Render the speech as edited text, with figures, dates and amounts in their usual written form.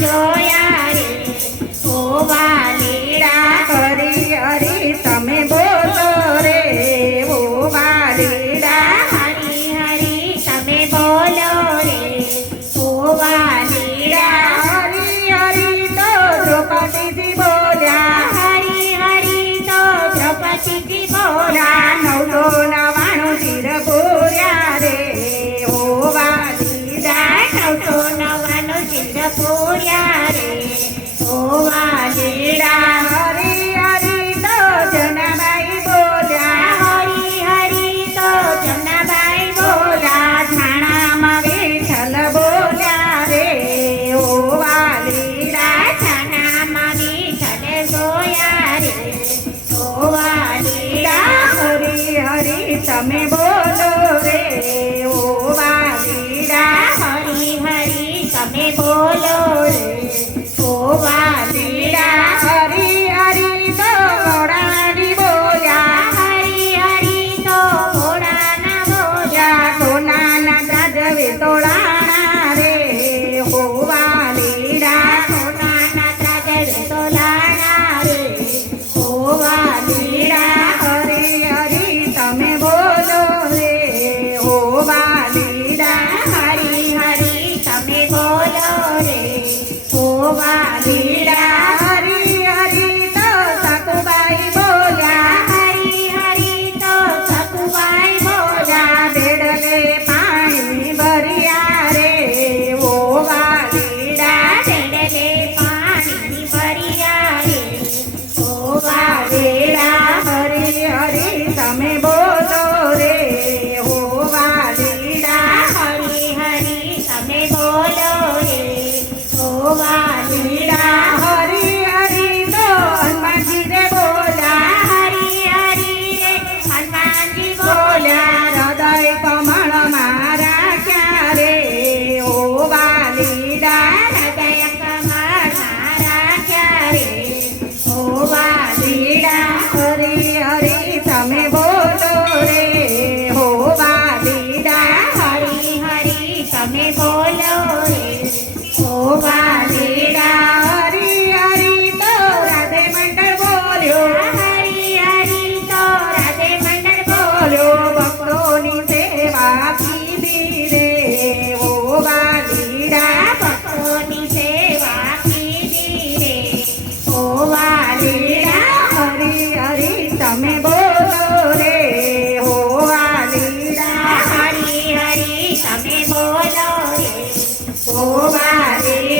જોયા રે ઓ વાલીડા હરી હરી તમે બોલો રે ઓ વાલીડા હરી હરી તમે બોલો રે ઓ વાલીડા હરી હરી તો દ્રૌપદીજી બોલ્યા હરી હરી તો દ્રૌપદીજી બોલ્યા 999 શિર પૂર્યા રે ઓ વાલીડા 999 શિર પૂર્યા રે ઓ વાલીડા હરી હરી તો જનાબાઈ બોલ્યા હરી હરી તો જમનાબાઈ બોલ્યા છાણામાં વિઠ્ઠલ બોલ્યા રે ઓ વાલીડા છાનામાં વિઠ્ઠલે જોયા રે ઓ વાલીડા હરી હરી તમે બોલો રે ઓ વાલીડા હરી હરી તમે બોલો રે ઓ વાલીડા હરી હરી તો મોડાની બોલ્યા હરી હરી તો ઘોડાના બોલ્યા સોનાના ત્રાજવે તોડાણા રે ઓ વાલીડા સોનાના ત્રાજવે તોલાણા રે ઓ વાલીડા હરી હરી તમે બોલો રે ઓ વાલીડા હરી હરી તમે બોલો રે ઓ વાલીડા હરી હરી તો સકુબાઈ બોલ્યા હરી હરી તો સકુબાઈ બોલ્યા બેડલે પાણી ભર્યા રે ઓ વાલીડા તેડલે પાણી ભર્યા રે ઓ વાલીડા હરી હરી તમે બોલો રે ઓ વાલીડા હરી હરી તમે બોલો રે ઓ વાલીડા હરી હરી તો હનુમાનજી રે બોલ્યા હરી હરી રે હનુમાનજી બોલ્યા હૃદય કમળ મારા ક્યારે ઓ વાલીડા હૃદય કમળ રાખ્યા રે ઓ વાલીડા હરી હરી તમે બોલો રે ઓ વાલીડા હરી હરી તમે બોલો રે ઓ વાલીડા હરી હરી તો રાધે મંડળ બોલ્યો હરી હરી તો રાધે મંડળ બોલ્યો બોલ્યો ભક્તોની સેવા કીધી રે ઓ વાલીડા ભક્તોની સેવા કીધી રે ઓ વાલીડા હરી હરી તમે બોલો રે ઓ વાલીડા હરી હરી તમે બોલો રે ઓ વાલીડા